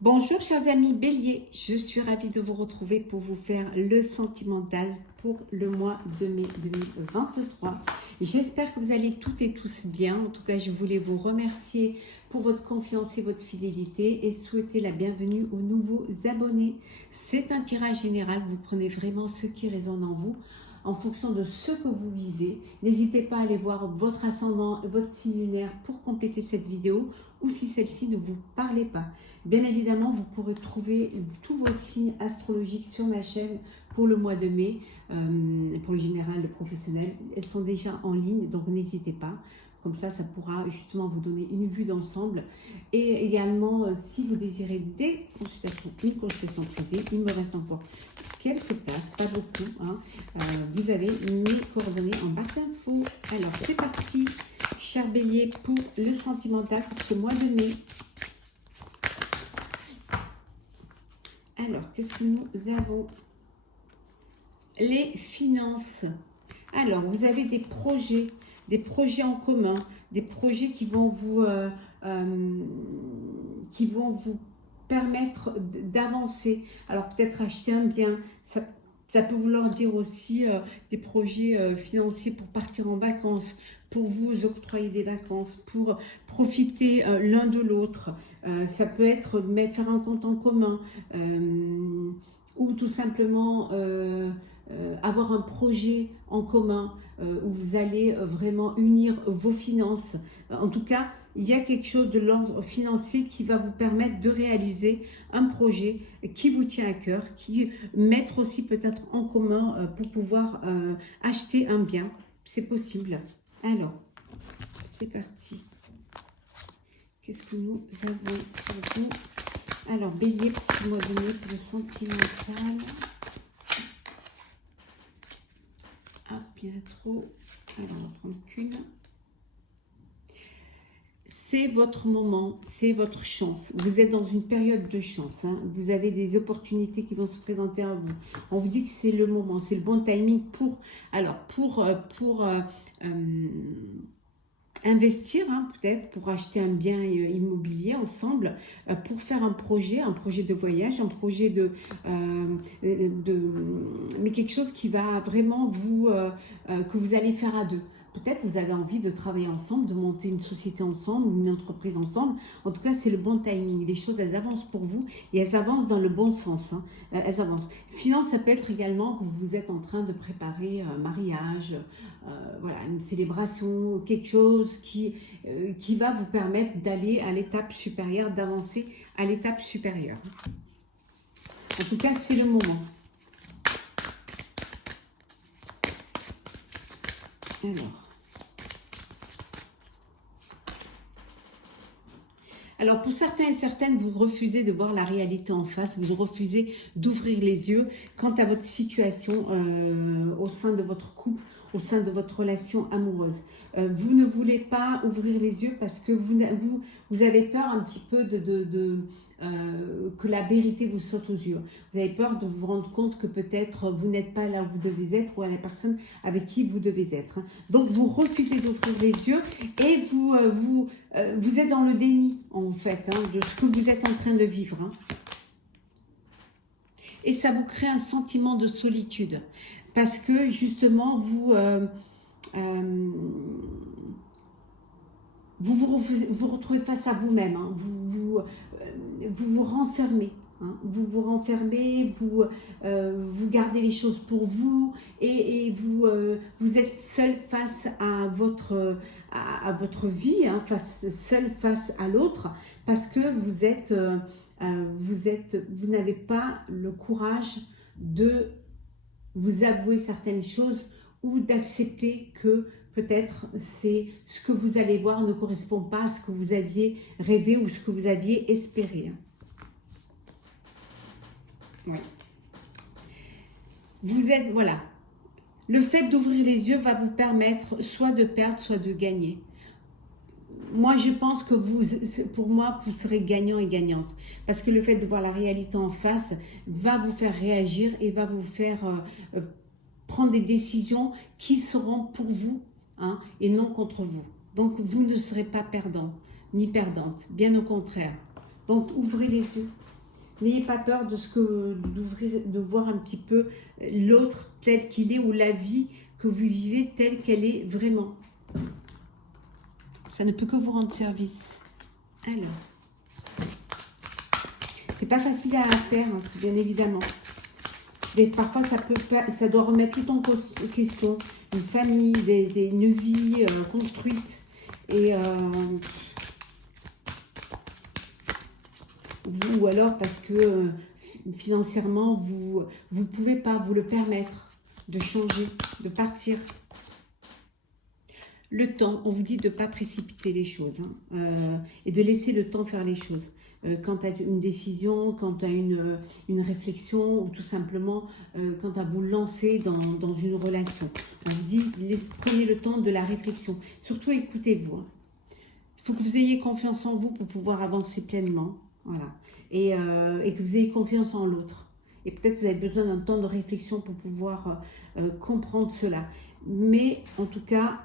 Bonjour chers amis Bélier, je suis ravie de vous retrouver pour vous faire le sentimental pour le mois de mai 2023. J'espère que vous allez toutes et tous bien. En tout cas, je voulais vous remercier pour votre confiance et votre fidélité et souhaiter la bienvenue aux nouveaux abonnés. C'est un tirage général, vous prenez vraiment ce qui résonne en vous en fonction de ce que vous vivez. N'hésitez pas à aller voir votre ascendant, votre signe lunaire pour compléter cette vidéo ou si celle-ci ne vous parlait pas. Bien évidemment, vous pourrez trouver tous vos signes astrologiques sur ma chaîne pour le mois de mai, pour le général, le professionnel. Elles sont déjà en ligne, donc n'hésitez pas. Comme ça pourra justement vous donner une vue d'ensemble. Et également, si vous désirez des consultations, une consultation privée, il me reste encore quelques places, pas beaucoup. Hein. Vous avez mes coordonnées en barre d'infos. Alors, c'est parti, cher Bélier, pour le sentimental pour ce mois de mai. Alors, qu'est-ce que nous avons? Les finances. Alors, vous avez des projets en commun, des projets qui vont vous permettre d'avancer. Alors, peut-être acheter un bien, ça peut vouloir dire aussi des projets financiers pour partir en vacances, pour vous octroyer des vacances, pour profiter l'un de l'autre. Ça peut être faire un compte en commun ou tout simplement avoir un projet en commun où vous allez vraiment unir vos finances. En tout cas, il y a quelque chose de l'ordre financier qui va vous permettre de réaliser un projet qui vous tient à cœur, qui mettre aussi peut-être en commun pour pouvoir acheter un bien. C'est possible. Alors, c'est parti. Qu'est-ce que nous avons pour vous? Alors, Bélier, pour le mois de mai, pour le sentimental. Ah, bien trop. Alors, on va prendre qu'une. C'est votre moment, c'est votre chance. Vous êtes dans une période de chance. Hein. Vous avez des opportunités qui vont se présenter à vous. On vous dit que c'est le moment, c'est le bon timing pour investir, hein, peut-être pour acheter un bien immobilier ensemble, pour faire un projet de voyage, un projet mais quelque chose qui va vraiment que vous allez faire à deux. Peut-être vous avez envie de travailler ensemble, de monter une société ensemble, une entreprise ensemble. En tout cas, c'est le bon timing. Les choses, elles avancent pour vous et elles avancent dans le bon sens. Hein. Elles avancent. Finance, ça peut être également que vous êtes en train de préparer un mariage, voilà, une célébration, quelque chose qui va vous permettre d'aller à l'étape supérieure, d'avancer à l'étape supérieure. En tout cas, c'est le moment. Alors, pour certains et certaines, vous refusez de voir la réalité en face, vous refusez d'ouvrir les yeux quant à votre situation au sein de votre couple, au sein de votre relation amoureuse. Vous ne voulez pas ouvrir les yeux parce que vous avez peur un petit peu que la vérité vous saute aux yeux. Vous avez peur de vous rendre compte que peut-être vous n'êtes pas là où vous devez être ou à la personne avec qui vous devez être. Donc, vous refusez d'ouvrir les yeux et vous êtes dans le déni, en fait, hein, de ce que vous êtes en train de vivre. Hein. Et ça vous crée un sentiment de solitude. Parce que, justement, vous vous retrouvez face à vous-même. Hein. Vous renfermez. Hein. Vous vous renfermez, vous gardez les choses pour vous et vous êtes seul face à votre vie, hein, seul face à l'autre parce que vous n'avez pas le courage de vous avouer certaines choses ou d'accepter que peut-être c'est ce que vous allez voir ne correspond pas à ce que vous aviez rêvé ou ce que vous aviez espéré. Ouais. Vous êtes, voilà. Le fait d'ouvrir les yeux va vous permettre soit de perdre, soit de gagner. Moi, je pense que pour moi, vous serez gagnant et gagnante. Parce que le fait de voir la réalité en face va vous faire réagir et va vous faire prendre des décisions qui seront pour vous, hein, et non contre vous. Donc, vous ne serez pas perdant ni perdante, bien au contraire. Donc, ouvrez les yeux. N'ayez pas peur de voir un petit peu l'autre tel qu'il est ou la vie que vous vivez telle qu'elle est vraiment. Ça ne peut que vous rendre service. Alors, c'est pas facile à faire, hein, bien évidemment. Et parfois, ça doit remettre tout en question. Une famille, une vie construite. Et ou alors parce que financièrement, vous ne pouvez pas vous le permettre de changer, de partir. Le temps, on vous dit de ne pas précipiter les choses et de laisser le temps faire les choses. Quant à une décision, quant à une réflexion ou tout simplement quant à vous lancer dans une relation. On vous dit, prenez le temps de la réflexion. Surtout, écoutez-vous. Il faut que vous ayez confiance en vous pour pouvoir avancer pleinement. Voilà. Et que vous ayez confiance en l'autre. Et peut-être que vous avez besoin d'un temps de réflexion pour pouvoir comprendre cela. Mais en tout cas,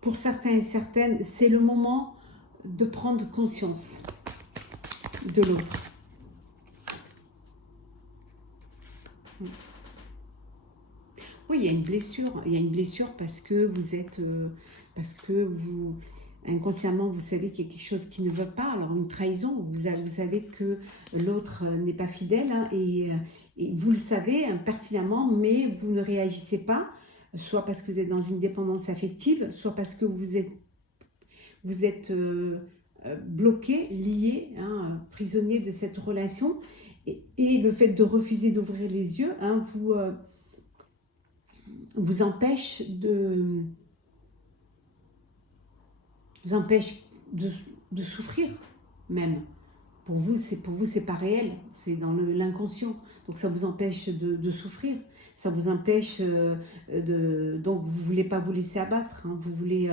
pour certains et certaines, c'est le moment de prendre conscience de l'autre. Oui, il y a une blessure. Il y a une blessure parce que vous êtes... parce que vous... Inconsciemment, vous savez qu'il y a quelque chose qui ne va pas. Alors, une trahison, vous savez que l'autre n'est pas fidèle hein, et vous le savez hein, pertinemment, mais vous ne réagissez pas, soit parce que vous êtes dans une dépendance affective, soit parce que vous êtes bloqué, lié, hein, prisonnier de cette relation. Et le fait de refuser d'ouvrir les yeux hein, vous empêche de souffrir même. Pour vous, c'est pas réel, c'est dans l'inconscient. Donc ça vous empêche de souffrir, ça vous empêche donc vous voulez pas vous laisser abattre, hein, vous voulez.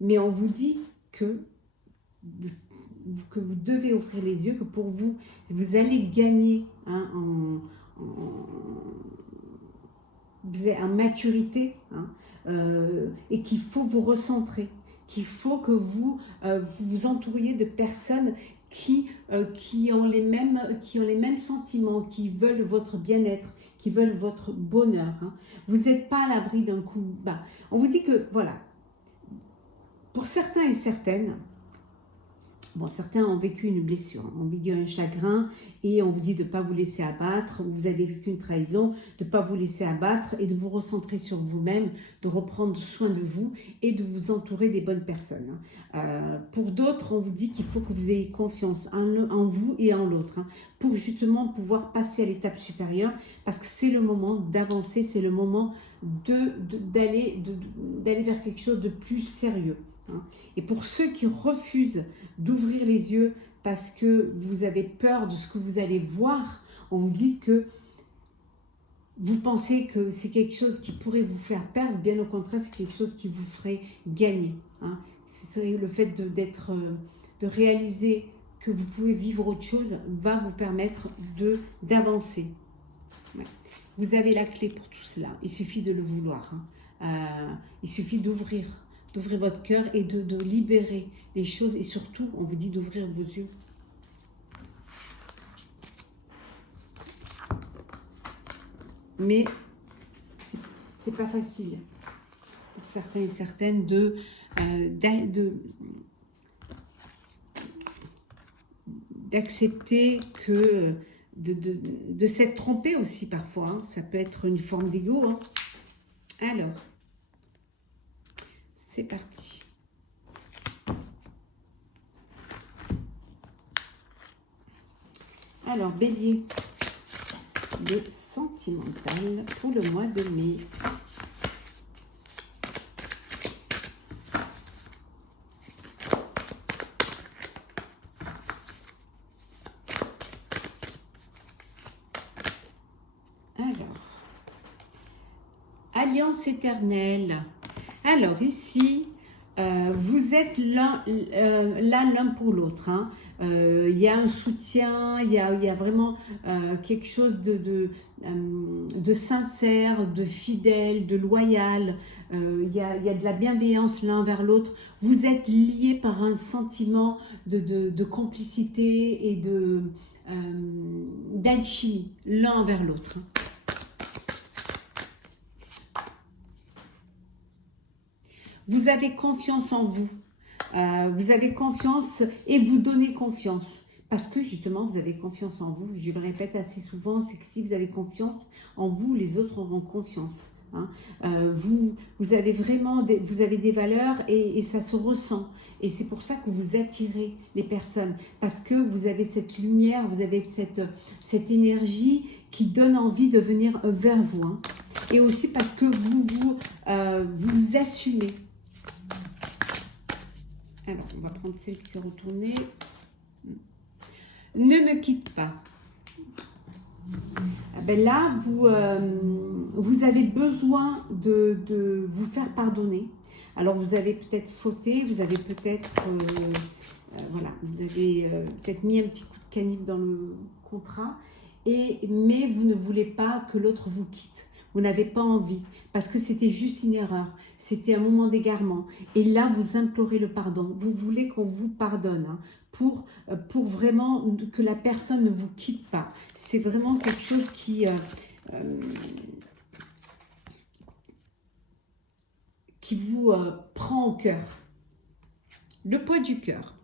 Mais on vous dit que vous devez ouvrir les yeux, que pour vous, vous allez gagner hein, en maturité hein, et qu'il faut vous recentrer, qu'il faut que vous vous entouriez de personnes qui ont les mêmes sentiments, qui veulent votre bien-être, qui veulent votre bonheur. Hein. Vous n'êtes pas à l'abri d'un coup bas. On vous dit que, voilà, pour certains et certaines, bon, certains ont vécu une blessure, ont vécu un chagrin et on vous dit de ne pas vous laisser abattre, vous avez vécu une trahison, de ne pas vous laisser abattre et de vous recentrer sur vous-même, de reprendre soin de vous et de vous entourer des bonnes personnes. Pour d'autres, on vous dit qu'il faut que vous ayez confiance en vous et en l'autre hein, pour justement pouvoir passer à l'étape supérieure parce que c'est le moment d'avancer, c'est le moment d'aller vers quelque chose de plus sérieux. Hein. Et pour ceux qui refusent d'ouvrir les yeux parce que vous avez peur de ce que vous allez voir, on vous dit que vous pensez que c'est quelque chose qui pourrait vous faire perdre, bien au contraire, c'est quelque chose qui vous ferait gagner. Hein. C'est le fait de réaliser que vous pouvez vivre autre chose va vous permettre d'avancer. Ouais. Vous avez la clé pour tout cela, il suffit de le vouloir. Hein. Il suffit d'ouvrir votre cœur et de libérer les choses. Et surtout, on vous dit d'ouvrir vos yeux. Mais c'est pas facile pour certains et certaines d'accepter que de s'être trompé aussi parfois. Hein. Ça peut être une forme d'ego. Hein. Alors, c'est parti. Alors, Bélier, le sentimental pour le mois de mai. Alors, alliance éternelle. Alors ici, Vous êtes là l'un pour l'autre. Hein. Il y a un soutien, il y a vraiment quelque chose de sincère, de fidèle, de loyal. Il y a de la bienveillance l'un vers l'autre. Vous êtes liés par un sentiment de complicité et d'alchimie l'un vers l'autre. Vous avez confiance en vous. Vous avez confiance et vous donnez confiance. Parce que justement, vous avez confiance en vous. Je le répète assez souvent, c'est que si vous avez confiance en vous, les autres auront confiance. Hein. Vous avez vraiment vous avez des valeurs et ça se ressent. Et c'est pour ça que vous attirez les personnes. Parce que vous avez cette lumière, vous avez cette énergie qui donne envie de venir vers vous. Hein. Et aussi parce que vous assumez. Alors, on va prendre celle qui s'est retournée. Ne me quitte pas. Ah ben là, vous avez besoin de vous faire pardonner. Alors, vous avez peut-être fauté, vous avez peut-être voilà, vous avez peut-être mis un petit coup de canif dans le contrat, mais vous ne voulez pas que l'autre vous quitte. Vous n'avez pas envie, parce que c'était juste une erreur, c'était un moment d'égarement. Et là, vous implorez le pardon. Vous voulez qu'on vous pardonne, hein, pour vraiment que la personne ne vous quitte pas. C'est vraiment quelque chose qui vous prend au cœur. Le poids du cœur.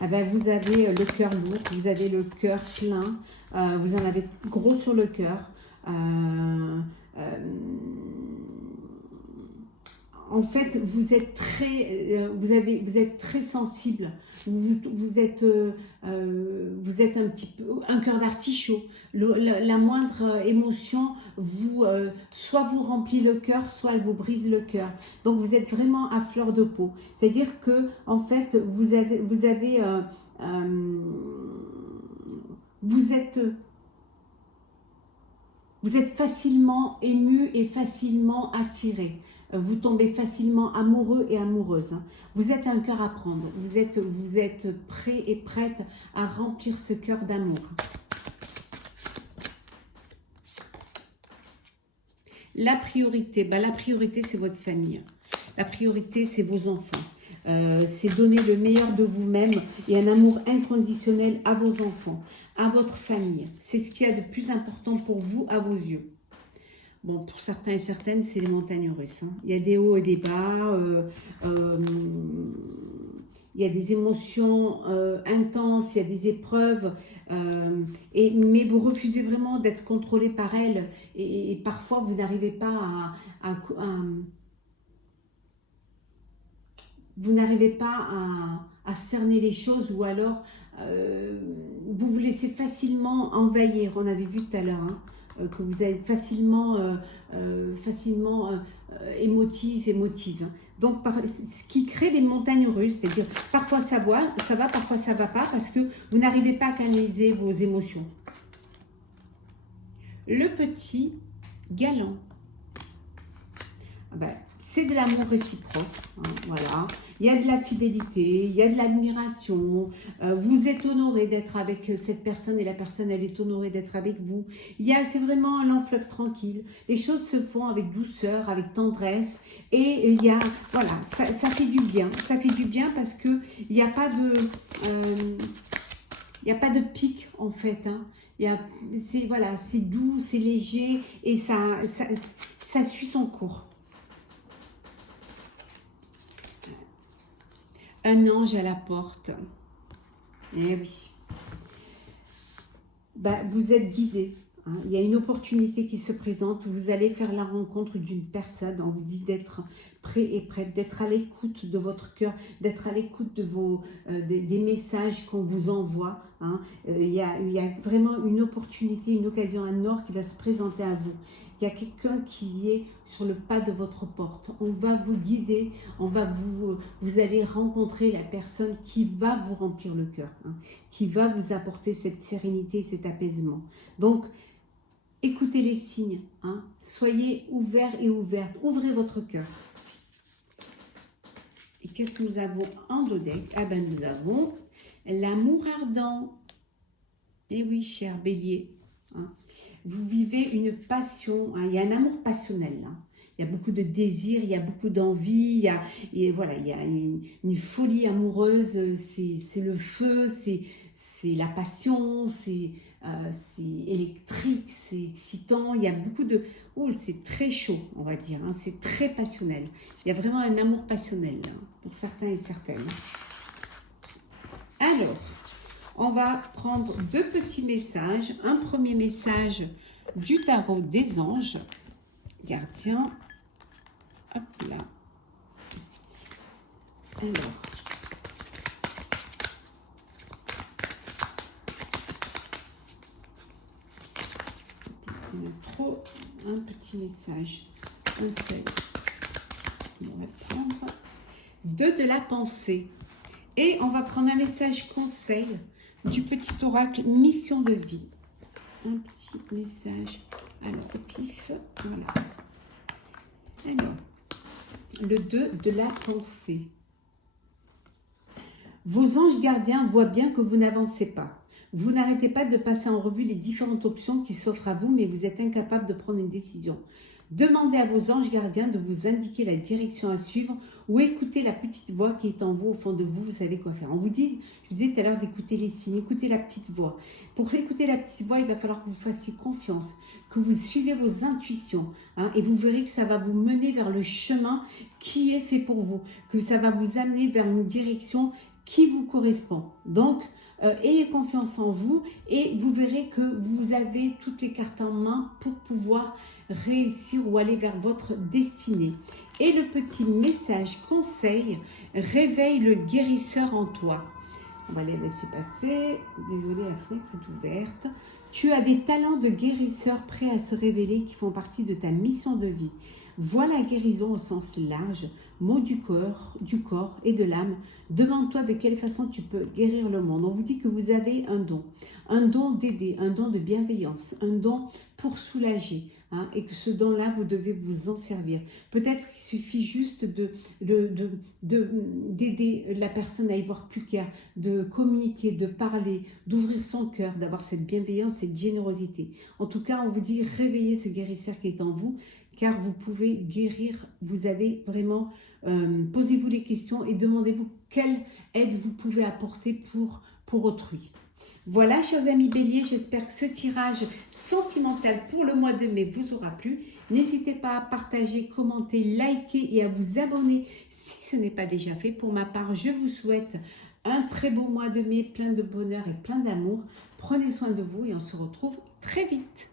Ah ben, vous avez le cœur lourd, vous avez le cœur plein, vous en avez gros sur le cœur. En fait, vous êtes très sensible. Vous êtes un petit peu un cœur d'artichaut. La moindre émotion soit vous remplit le cœur, soit elle vous brise le cœur. Donc vous êtes vraiment à fleur de peau. C'est-à-dire que en fait vous êtes facilement ému et facilement attiré. Vous tombez facilement amoureux et amoureuse. Hein. Vous êtes un cœur à prendre. Vous êtes prêt et prête à remplir ce cœur d'amour. La priorité, c'est votre famille. La priorité, c'est vos enfants. C'est donner le meilleur de vous-même et un amour inconditionnel à vos enfants, à votre famille. C'est ce qu'il y a de plus important pour vous, à vos yeux. Bon, pour certains et certaines, c'est les montagnes russes. Hein. Il y a des hauts et des bas. Il y a des émotions intenses, il y a des épreuves. Mais vous refusez vraiment d'être contrôlé par elles. Et parfois, vous n'arrivez pas à cerner les choses, ou alors vous vous laissez facilement envahir. On avait vu tout à l'heure, hein, que vous êtes facilement émotive. Donc, ce qui crée les montagnes russes, c'est-à-dire parfois ça va, parfois ça ne va pas, parce que vous n'arrivez pas à canaliser vos émotions. Le petit galant. Ah ben, c'est de l'amour réciproque, hein, voilà. Il y a de la fidélité, il y a de l'admiration. Vous êtes honoré d'être avec cette personne et la personne, elle est honorée d'être avec vous. C'est vraiment un long fleuve tranquille. Les choses se font avec douceur, avec tendresse. Et voilà, ça fait du bien. Ça fait du bien parce que il n'y a pas de pic en fait. Hein. C'est doux, c'est léger et ça suit son cours. Un ange à la porte. Eh oui. Vous êtes guidé. Hein. Il y a une opportunité qui se présente. Vous allez faire la rencontre d'une personne. On vous dit d'être prêt et prête, d'être à l'écoute de votre cœur, d'être à l'écoute de des messages qu'on vous envoie. Hein. Il y a vraiment une opportunité, une occasion, un or qui va se présenter à vous. Il y a quelqu'un qui est sur le pas de votre porte. On va vous guider, vous allez rencontrer la personne qui va vous remplir le cœur, hein, qui va vous apporter cette sérénité, cet apaisement. Donc, Écoutez les signes, hein. Soyez ouverts et ouvertes. Ouvrez votre cœur. Et qu'est-ce que nous avons en dos deck? Ah ben nous avons l'amour ardent. Et oui, cher bélier, hein. Vous vivez une passion, hein. Il y a un amour passionnel, hein. Il y a beaucoup de désir, il y a beaucoup d'envie, voilà, il y a une folie amoureuse, c'est le feu, c'est la passion, c'est électrique, c'est excitant, il y a beaucoup de... Oh, c'est très chaud, on va dire, hein, c'est très passionnel. Il y a vraiment un amour passionnel, hein, pour certains et certaines. Alors, on va prendre deux petits messages. Un premier message du tarot des anges, gardien. Hop là. Alors, il y a trop un petit message. Un seul. On va prendre deux de la pensée. Et on va prendre un message conseil du petit oracle mission de vie. Un petit message. Alors, au pif, voilà. Alors, le 2 de la pensée. Vos anges gardiens voient bien que vous n'avancez pas. Vous n'arrêtez pas de passer en revue les différentes options qui s'offrent à vous, mais vous êtes incapable de prendre une décision. Demandez à vos anges gardiens de vous indiquer la direction à suivre ou écoutez la petite voix qui est en vous, au fond de vous, vous savez quoi faire. On vous dit, je vous disais tout à l'heure d'écouter les signes, écoutez la petite voix. Pour écouter la petite voix, il va falloir que vous fassiez confiance, que vous suivez vos intuitions, hein, et vous verrez que ça va vous mener vers le chemin qui est fait pour vous, que ça va vous amener vers une direction qui vous correspond. Donc, ayez confiance en vous et vous verrez que vous avez toutes les cartes en main pour pouvoir réussir ou aller vers votre destinée. Et le petit message conseil, réveille le guérisseur en toi. On va les laisser passer. Désolée, la fenêtre est ouverte. Tu as des talents de guérisseur prêts à se révéler qui font partie de ta mission de vie. Vois la guérison au sens large, mot du corps et de l'âme. Demande-toi de quelle façon tu peux guérir le monde. On vous dit que vous avez un don d'aider, un don de bienveillance, un don pour soulager, hein, et que ce don-là, vous devez vous en servir. Peut-être qu'il suffit juste d'aider la personne à y voir plus clair, de communiquer, de parler, d'ouvrir son cœur, d'avoir cette bienveillance, cette générosité. En tout cas, on vous dit réveillez ce guérisseur qui est en vous, car vous pouvez guérir, vous avez vraiment, posez-vous les questions et demandez-vous quelle aide vous pouvez apporter pour autrui. Voilà, chers amis béliers, j'espère que ce tirage sentimental pour le mois de mai vous aura plu. N'hésitez pas à partager, commenter, liker et à vous abonner si ce n'est pas déjà fait. Pour ma part, je vous souhaite un très beau mois de mai, plein de bonheur et plein d'amour. Prenez soin de vous et on se retrouve très vite.